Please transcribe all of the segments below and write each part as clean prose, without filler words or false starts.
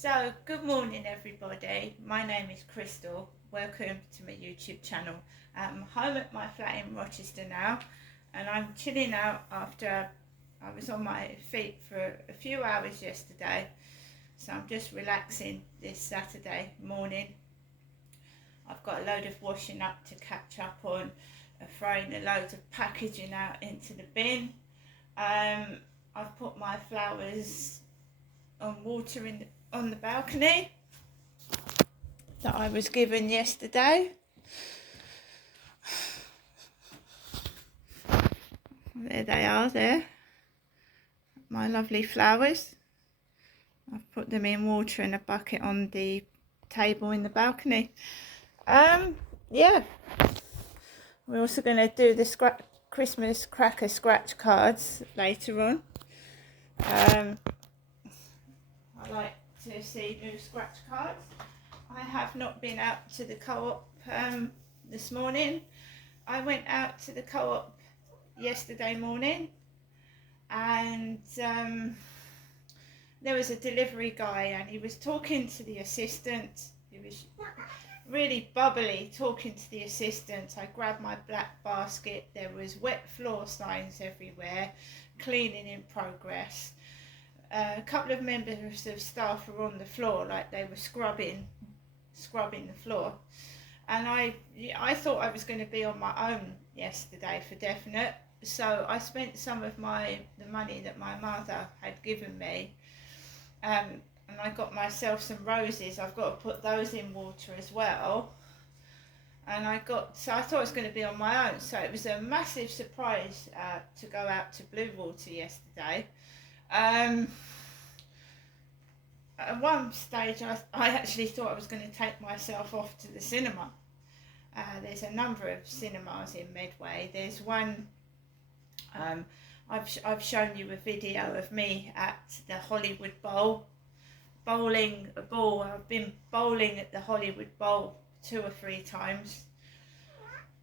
So, good morning, everybody. My name is Crystal. Welcome to my YouTube channel. I'm home at my flat in Rochester now, and I'm chilling out after I was on my feet for a few hours yesterday. So, I'm just relaxing this Saturday morning. I've got a load of washing up to catch up on, throwing a load of packaging out into the bin. I've put my flowers on water on the balcony that I was given yesterday. There they are there, my lovely flowers. I've put them in water in a bucket on the table in the balcony. Yeah, we're also going to do the Christmas cracker scratch cards later on. I like to see new scratch cards. I have not been out to the co-op this morning. I went out to the co-op yesterday morning, and there was a delivery guy, and he was talking to the assistant. He was really bubbly talking to the assistant. I grabbed my black basket. There was wet floor signs everywhere, cleaning in progress. A couple of members of staff were on the floor like they were scrubbing the floor, and I thought I was going to be on my own yesterday for definite. So I spent some of the money that my mother had given me, and I got myself some roses. I've got to put those in water as well. And so I thought I was going to be on my own. So it was a massive surprise to go out to Bluewater yesterday. At one stage, I actually thought I was going to take myself off to the cinema. There's a number of cinemas in Medway. There's one. I've shown you a video of me at the Hollywood Bowl, bowling a ball. I've been bowling at the Hollywood Bowl 2 or 3 times.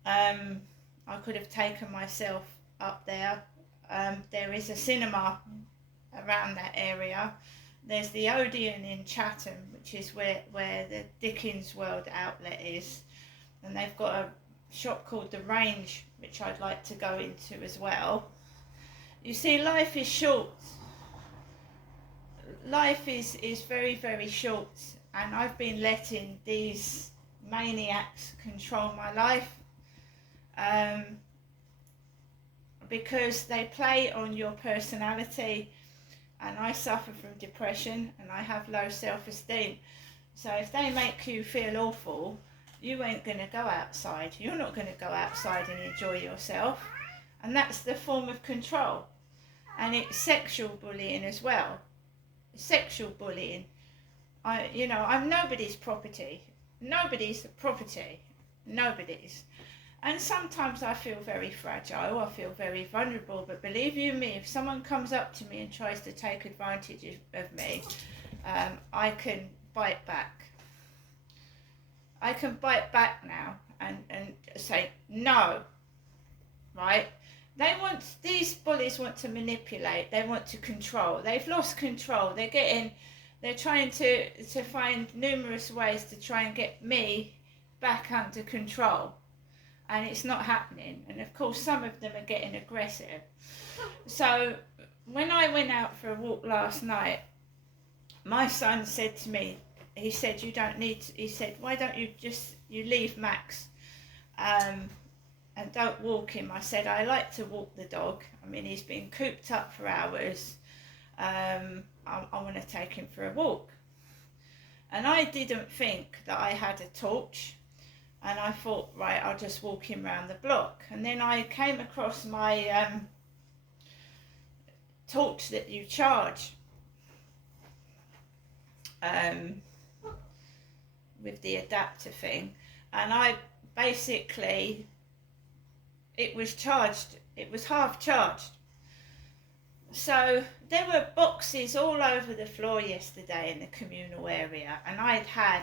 I could have taken myself up there. There is a cinema around that area. There's the Odeon in Chatham, which is where the Dickens World outlet is, and they've got a shop called The Range, which I'd like to go into as well. You see, life is short. Life is very, very short, and I've been letting these maniacs control my life, because they play on your personality, and I suffer from depression and I have low self-esteem. So if they make you feel awful, you ain't going to go outside. You're not going to go outside and enjoy yourself. And that's the form of control. And it's sexual bullying as well. Sexual bullying. I'm nobody's property. Nobody's property. Nobody's. And sometimes I feel very fragile. I feel very vulnerable. But believe you me, if someone comes up to me and tries to take advantage of me, I can bite back. I can bite back now and say no, right? These bullies want to manipulate. They want to control. They've lost control. They're trying to find numerous ways to try and get me back under control. And it's not happening. And of course, some of them are getting aggressive. So when I went out for a walk last night, my son said to me, he said, why don't you leave Max and don't walk him? I said, I like to walk the dog. I mean, he's been cooped up for hours. I want to take him for a walk. And I didn't think that I had a torch. And I thought, right, I'll just walk him around the block. And then I came across my torch that you charge. With the adapter thing, and it was charged, it was half charged. So there were boxes all over the floor yesterday in the communal area, and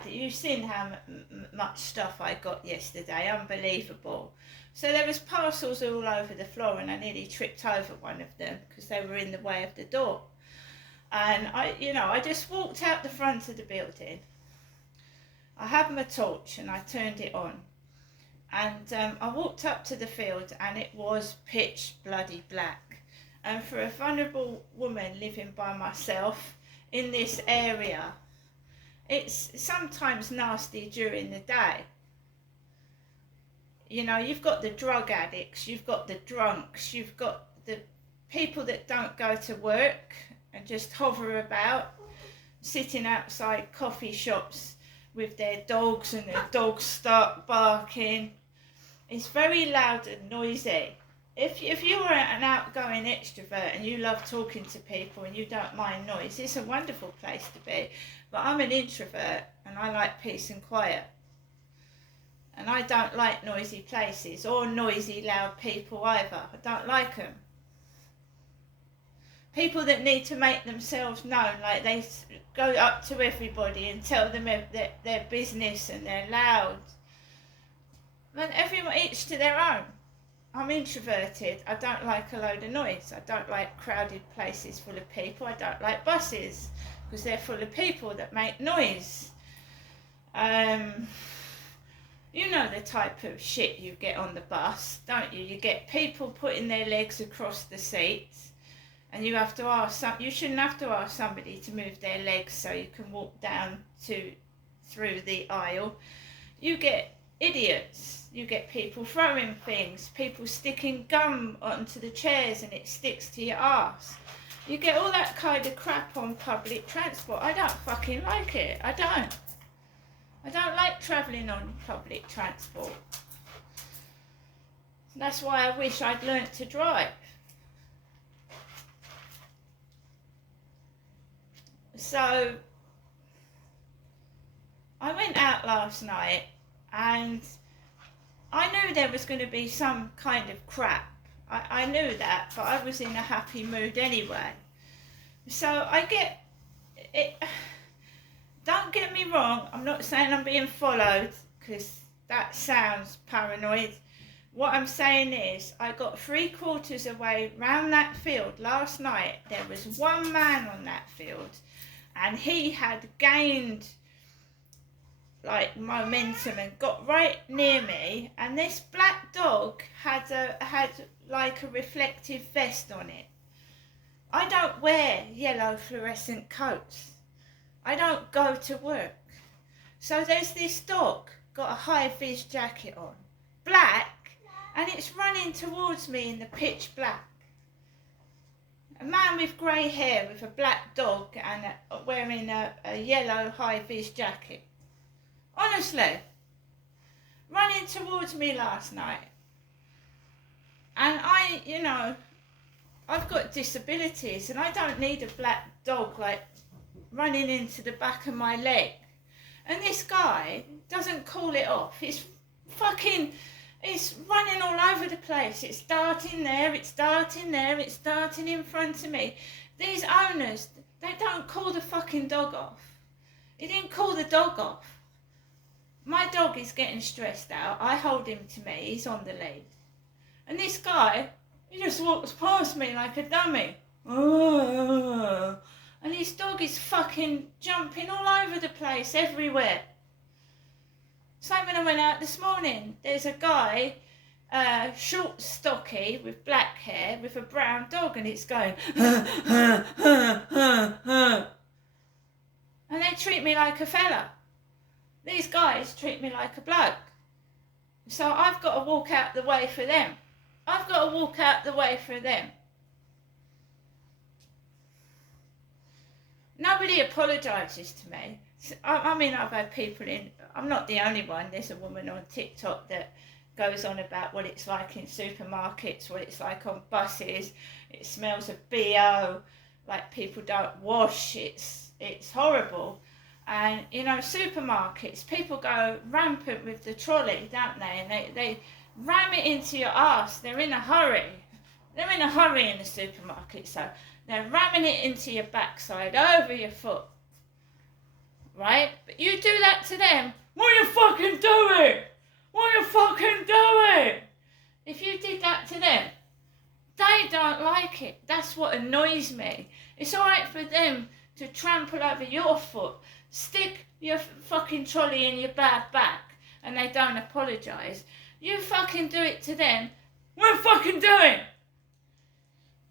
you've seen how much stuff I got yesterday, unbelievable. So there was parcels all over the floor, and I nearly tripped over one of them because they were in the way of the door. And I just walked out the front of the building. I had my torch and I turned it on. And I walked up to the field and it was pitch bloody black. And for a vulnerable woman living by myself in this area, it's sometimes nasty during the day. You've got the drug addicts, you've got the drunks, you've got the people that don't go to work and just hover about, sitting outside coffee shops with their dogs, and their dogs start barking. It's very loud and noisy. If you are an outgoing extrovert and you love talking to people and you don't mind noise, it's a wonderful place to be. But I'm an introvert and I like peace and quiet. And I don't like noisy places or noisy, loud people either. I don't like them. People that need to make themselves known, like they go up to everybody and tell them their business and they're loud. But everyone, each to their own. I'm introverted. I don't like a load of noise. I don't like crowded places full of people. I don't like buses because they're full of people that make noise. You know the type of shit you get on the bus, don't you? You get people putting their legs across the seats, and you have to ask you shouldn't have to ask somebody to move their legs so you can walk down through the aisle. You get idiots. You get people throwing things, people sticking gum onto the chairs and it sticks to your arse. You get all that kind of crap on public transport. I don't fucking like it. I don't like travelling on public transport. That's why I wish I'd learnt to drive. So I went out last night and I knew there was going to be some kind of crap. I knew that, but I was in a happy mood anyway. So I get it. Don't get me wrong, I'm not saying I'm being followed, because that sounds paranoid. What I'm saying is, I got 3/4 away round that field last night. There was one man on that field, and he had gained like momentum and got right near me, and this black dog had like a reflective vest on it. I don't wear yellow fluorescent coats. I don't go to work. So there's this dog, got a high-vis jacket on, black, and it's running towards me in the pitch black. A man with grey hair with a black dog and wearing a yellow high-vis jacket. Honestly, running towards me last night. And I've got disabilities and I don't need a black dog like running into the back of my leg. And this guy doesn't call it off. It's running all over the place. It's darting there, it's darting there, it's darting in front of me. These owners, they don't call the fucking dog off. He didn't call the dog off. My dog is getting stressed out. I hold him to me. He's on the lead. And this guy, he just walks past me like a dummy. And his dog is fucking jumping all over the place, everywhere. Same when I went out this morning. There's a guy, short, stocky, with black hair, with a brown dog, and it's going, and they treat me like a fella. These guys treat me like a bloke. So I've got to walk out the way for them. I've got to walk out the way for them. Nobody apologises to me. I mean, I've had people I'm not the only one. There's a woman on TikTok that goes on about what it's like in supermarkets, what it's like on buses. It smells of BO, like people don't wash. It's horrible. And, supermarkets, people go rampant with the trolley, don't they? And they ram it into your arse. They're in a hurry. They're in a hurry in the supermarket, so they're ramming it into your backside, over your foot. Right? But you do that to them. What are you fucking doing? What are you fucking doing? If you did that to them, They don't like it. That's what annoys me. It's alright for them to trample over your foot, stick your fucking trolley in your bad back, and they don't apologise. You fucking do it to them. What fucking doing?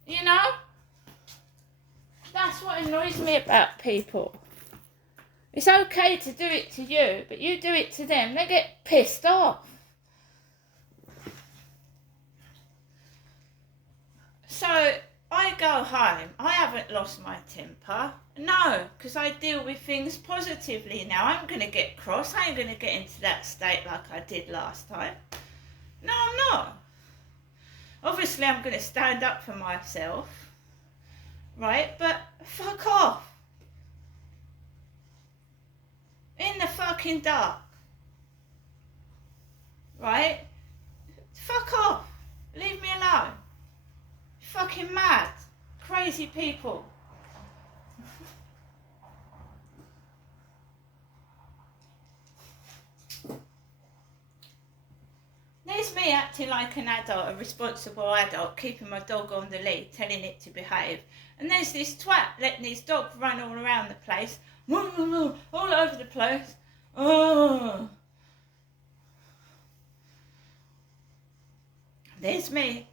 You know? That's what annoys me about people. It's okay to do it to you, but you do it to them, they get pissed off. So I go home. I haven't lost my temper. No, because I deal with things positively now. I'm going to get cross. I ain't going to get into that state like I did last time. No, I'm not. Obviously, I'm going to stand up for myself. Right? But fuck off. In the fucking dark. Right? Fuck off. Leave me alone. Fucking mad. Crazy people. There's me acting like an adult, a responsible adult, keeping my dog on the lead, telling it to behave. And there's this twat letting his dog run all around the place, all over the place. Oh. There's me,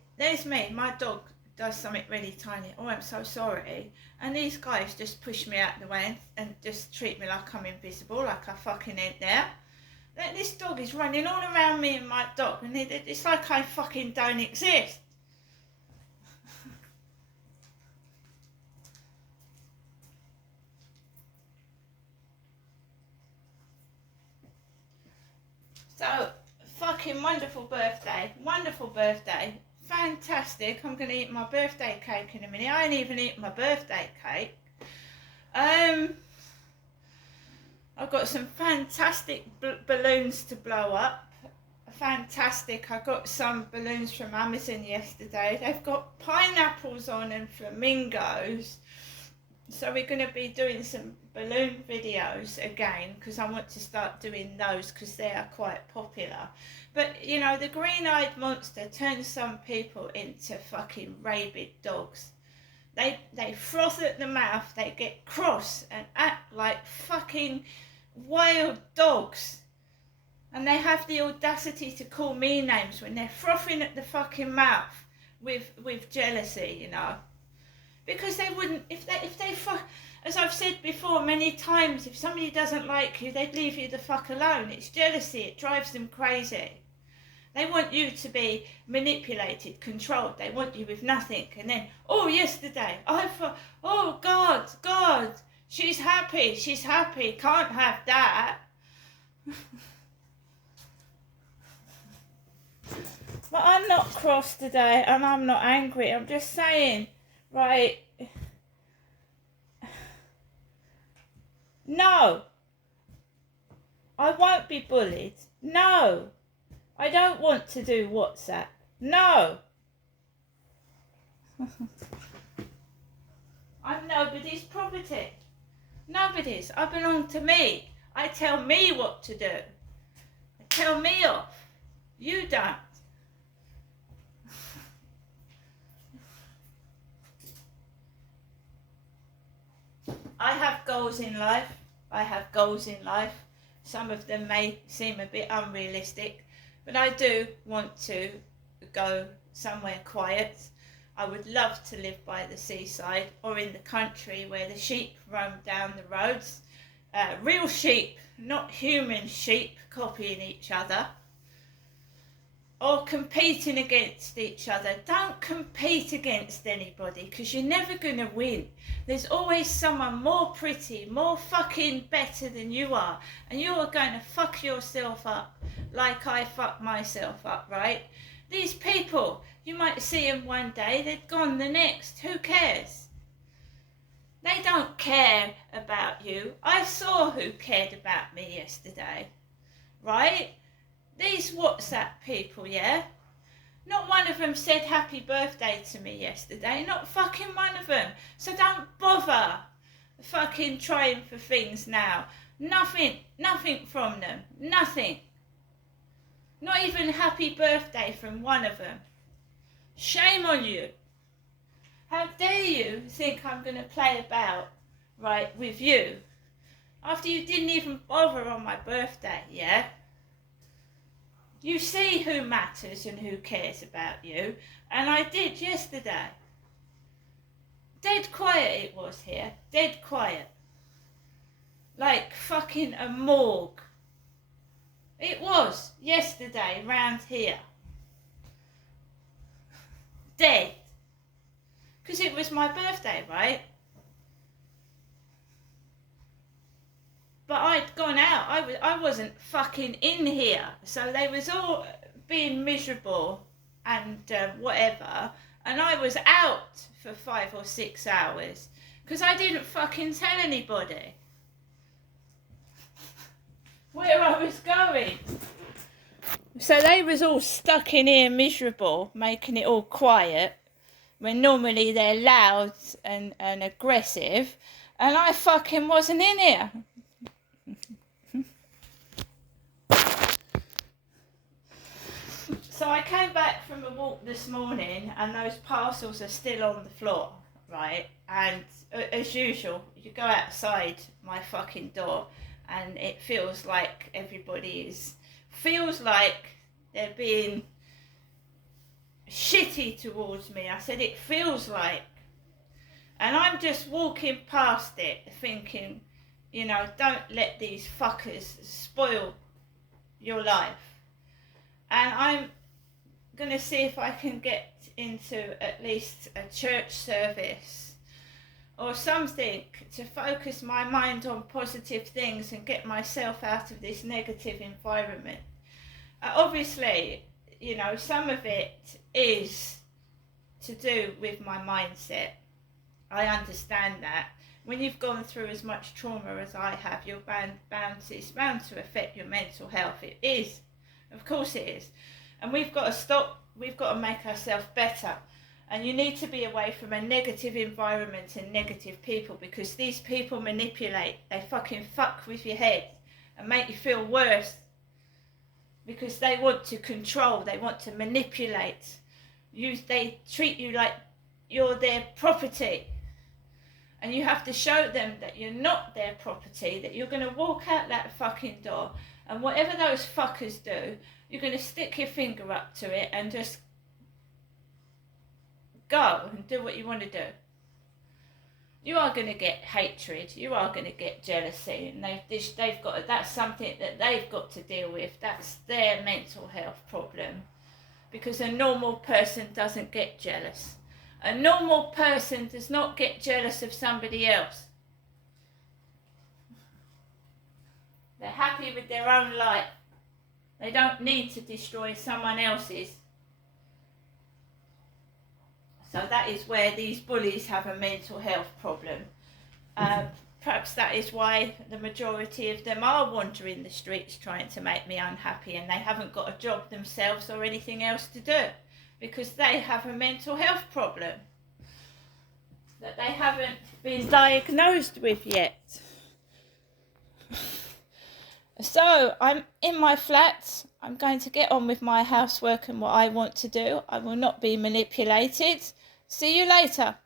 my dog does something really tiny. Oh, I'm so sorry. And these guys just push me out of the way and just treat me like I'm invisible, like I fucking ain't there. This dog is running all around me and my dog, and it's like I fucking don't exist. So, fucking wonderful birthday, fantastic. I'm going to eat my birthday cake in a minute. I ain't even eaten my birthday cake. I've got some fantastic balloons to blow up. Fantastic. I got some balloons from Amazon yesterday. They've got pineapples on and flamingos. So we're going to be doing some balloon videos again, because I want to start doing those because they are quite popular. But, you know, the green-eyed monster turns some people into fucking rabid dogs. They froth at the mouth, they get cross and act like fucking wild dogs. And they have the audacity to call me names when they're frothing at the fucking mouth with jealousy, you know. Because they wouldn't, if they as I've said before many times, if somebody doesn't like you, they'd leave you the fuck alone. It's jealousy, it drives them crazy. They want you to be manipulated, controlled. They want you with nothing. And then, oh, yesterday, oh, God, she's happy, can't have that. But I'm not cross today, and I'm not angry. I'm just saying, right, no, I won't be bullied. No, I don't want to do WhatsApp. No. I'm nobody's property. Nobody's. I belong to me. I tell me what to do. I tell me off. You don't. I have goals in life. Some of them may seem a bit unrealistic, but I do want to go somewhere quiet. I would love to live by the seaside or in the country where the sheep roam down the roads. Real sheep, not human sheep copying each other or competing against each other. Don't compete against anybody, because you're never going to win. There's always someone more pretty, more fucking better than you are, and you are going to fuck yourself up like I fucked myself up, right? These people, you might see them one day, they're gone the next. Who cares? They don't care about you. I saw who cared about me yesterday, right? These WhatsApp people, yeah? Not one of them said happy birthday to me yesterday. Not fucking one of them. So don't bother fucking trying for things now. Nothing from them. Nothing. Not even happy birthday from one of them. Shame on you. How dare you think I'm going to play about, right, with you? After you didn't even bother on my birthday, yeah? You see who matters and who cares about you. And I did yesterday. Dead quiet it was here. Dead quiet. Like fucking a morgue. It was yesterday round here. Dead. Because it was my birthday, right? But I'd gone out. I wasn't fucking in here. So they was all being miserable and whatever. And I was out for 5 or 6 hours. Because I didn't fucking tell anybody where I was going. So they was all stuck in here miserable, making it all quiet, when normally they're loud and aggressive. And I fucking wasn't in here. So I came back from a walk this morning and those parcels are still on the floor, right? And as usual, you go outside my fucking door and it feels like feels like they're being shitty towards me. I said it feels like. And I'm just walking past it thinking, you know, don't let these fuckers spoil your life. And I'm going to see if I can get into at least a church service or something to focus my mind on positive things and get myself out of this negative environment. Obviously, you know, some of it is to do with my mindset. I understand that. When you've gone through as much trauma as I have, it's bound to affect your mental health. It is. Of course it is. And we've got to stop, we've got to make ourselves better. And you need to be away from a negative environment and negative people, because these people manipulate. They fucking fuck with your head and make you feel worse because they want to control, they want to manipulate. They treat you like you're their property. And you have to show them that you're not their property, that you're going to walk out that fucking door and whatever those fuckers do, you're going to stick your finger up to it and just go and do what you want to do. You are going to get hatred, you are going to get jealousy, and that's something that they've got to deal with. That's their mental health problem, because a normal person doesn't get jealous. A normal person does not get jealous of somebody else. They're happy with their own life. They don't need to destroy someone else's. So that is where these bullies have a mental health problem. Perhaps that is why the majority of them are wandering the streets trying to make me unhappy, and they haven't got a job themselves or anything else to do, because they have a mental health problem that they haven't been diagnosed with yet. So I'm in my flat. I'm going to get on with my housework and what I want to do. I will not be manipulated. See you later.